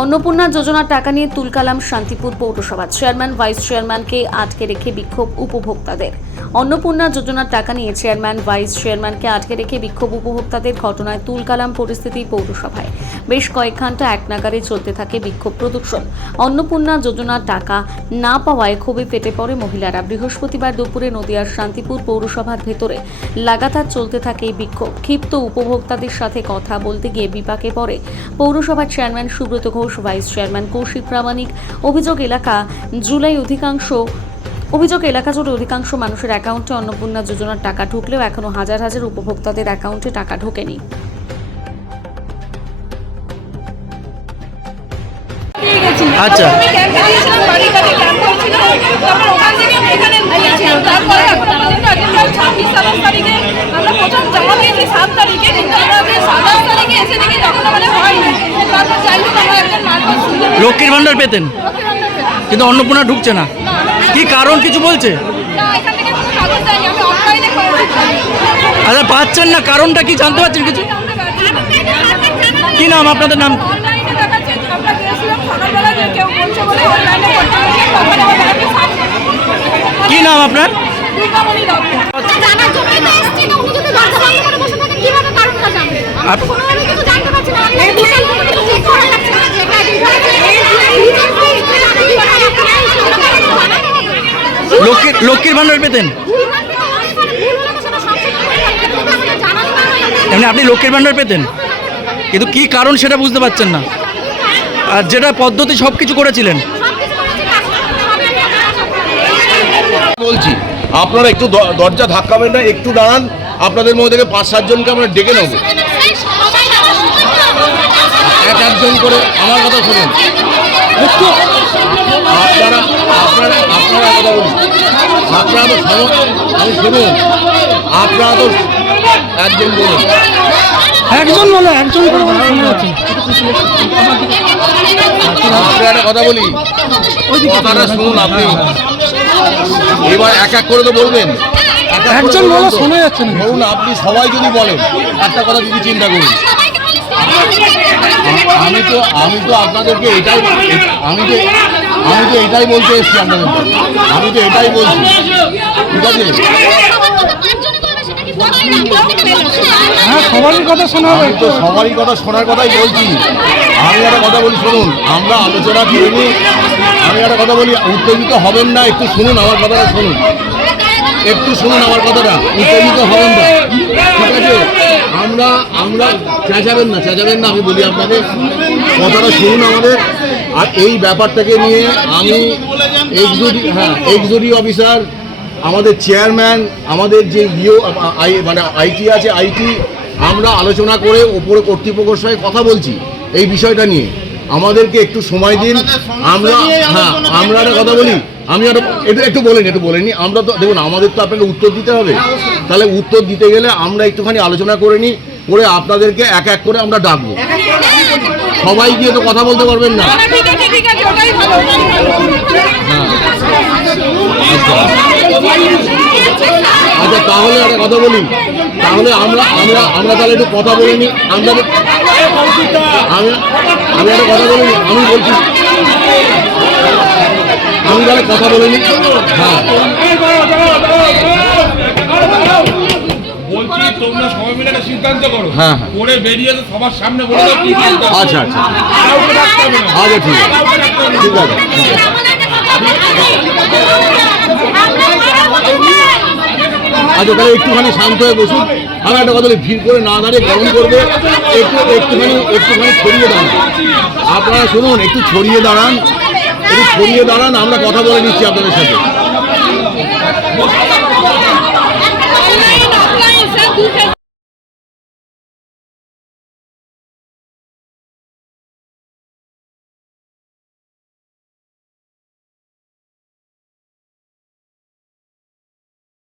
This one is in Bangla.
অন্নপূর্ণা যোজনার টাকা নিয়ে তুলকালাম শান্তিপুর পৌরসভা। চেয়ারম্যান ভাইস চেয়ারম্যানকে আটকে রেখে বিক্ষোভ উপভোক্তাদের। অন্নপূর্ণা যোজনার টাকা নিয়ে চেয়ারম্যান ভাইস চেয়ারম্যানকে আটকে রেখে বিক্ষোভ উপভোক্তাদের ঘটনায় তুলকালাম পরিস্থিতি পৌরসভায়। বেশ কয়েক ঘন্টা একনাগাড়ে চলতে থাকে বিক্ষোভ প্রদর্শন। অন্নপূর্ণা যোজনার টাকা না পাওয়ায় ক্ষোভে ফেটে পড়ে মহিলারা। বৃহস্পতিবার দুপুরে নদিয়ার শান্তিপুর পৌরসভার ভেতরে লাগাতার চলতে থাকে এই বিক্ষোভ। ক্ষিপ্ত উপভোক্তাদের সাথে কথা বলতে গিয়ে বিপাকে পড়ে পৌরসভার chairman Subrata Ghosh, vice chairman Kaushik Pramanik. অভিযোগ এলাকা জুড়ে অধিকাংশ মানুষের অ্যাকাউন্টে অন্নপূর্ণা যোজনার টাকা ঢুকলেও এখনো হাজার হাজার উপভোক্তাদের অ্যাকাউন্টে টাকা ঢোকেনি। আচ্ছা, লক্ষ্মীর ভান্ডার পেতেন কিন্তু অন্নপূর্ণা ঢুকছে না, কি কারণ কিছু বলছে? আচ্ছা, পাচ্ছেন না, কারণটা কি জানতে পারছেন কিছু? কি নাম আপনাদের? নাম কি নাম আপনার? লক্ষ্মীর ভান্ডার পেতেন এমনি, আপনি লক্ষ্মীর ভান্ডার পেতেন কিন্তু কি কারণ সেটা বুঝতে পারছেন না। আর যেটা পদ্ধতি সব কিছু করেছিলেন। বলছি আপনারা একটু দরজা ধাক্কাবেন না, একটু দাঁড়ান। আপনাদের মধ্যে থেকে 5-7 জনকে আমরা ডেকে নেব, একজন করে। আমার কথা শুনুন, আপনারা কথা বলুন। আপনারা তো আমি শুনুন, আপনারা তো একজন বলুন, একজন বলে একজন করে আপনারা একটা কথা বলি, কথাটা শুনুন। আপনি এবার এক এক করে তো বলবেন, একজন বলে শোনা যাচ্ছে না। ধরুন আপনি সবাই যদি বলেন একটা কথা, যদি চিন্তা করুন, আমি তো আপনাদেরকে আমি তো এটাই বলতে এসেছি আপনাদেরকে, আমি তো এটাই বলছি, ঠিক আছে? হ্যাঁ, সবারই কথা শোনা হবে, তো সবারই কথা শোনার কথাই বলছি। আমি একটা কথা বলি, শুনুন, আমরা আলোচনা করিনি। আমি একটা কথা বলি, উত্তেজিত হবেন না, একটু শুনুন আমার কথাটা, শুনুন, একটু শুনুন আমার কথাটা, উত্তেজিত হবেন না, ঠিক আছে? আমরা চেঁচাবেন না, আমি বলি আপনাদের কথাটা শুনুন আমাদের। আর এই ব্যাপারটাকে নিয়ে আমি এক্সিকিউটিভ অফিসার, আমাদের চেয়ারম্যান, আমাদের যে মানে আইটি আছে, আমরা আলোচনা করে ওপরে কর্তৃপক্ষের সঙ্গে কথা বলছি এই বিষয়টা নিয়ে। আমাদেরকে একটু সময় দিন। আমরা একটা কথা বলি, আমি একটু বলিনি। আমরা তো দেখুন, আমাদের তো আপনাকে উত্তর দিতে হবে। তাহলে উত্তর দিতে গেলে আমরা একটুখানি আলোচনা করে নিই, করে আপনাদেরকে এক এক করে আমরা ডাকবো। সবাই গিয়ে তো কথা বলতে পারবেন না। আচ্ছা, তাহলে একটা কথা বলি, তাহলে আমরা তাহলে একটু কথা বলে নিই। আমি একটা কথা বলে নিই, আমি বলছি, আমি তাহলে কথা বলে নিই। তোমরা সবাই মিলে একটা সিদ্ধান্ত করো, হ্যাঁ, করে বেরিয়ে সবার সামনে বলে দাও কি সিদ্ধান্ত। আচ্ছা, ঠিক আছে। আচ্ছা, তাহলে একটুখানি শান্ত হয়ে বসুন। আমি একটা কথা বলি, ভিড় করে না দাঁড়িয়ে গরম করবে, একটুখানি ছড়িয়ে দাঁড়ান। আপনারা শুনুন, একটু ছড়িয়ে দাঁড়ান, আমরা কথা বলে নিচ্ছি আপনাদের সাথে।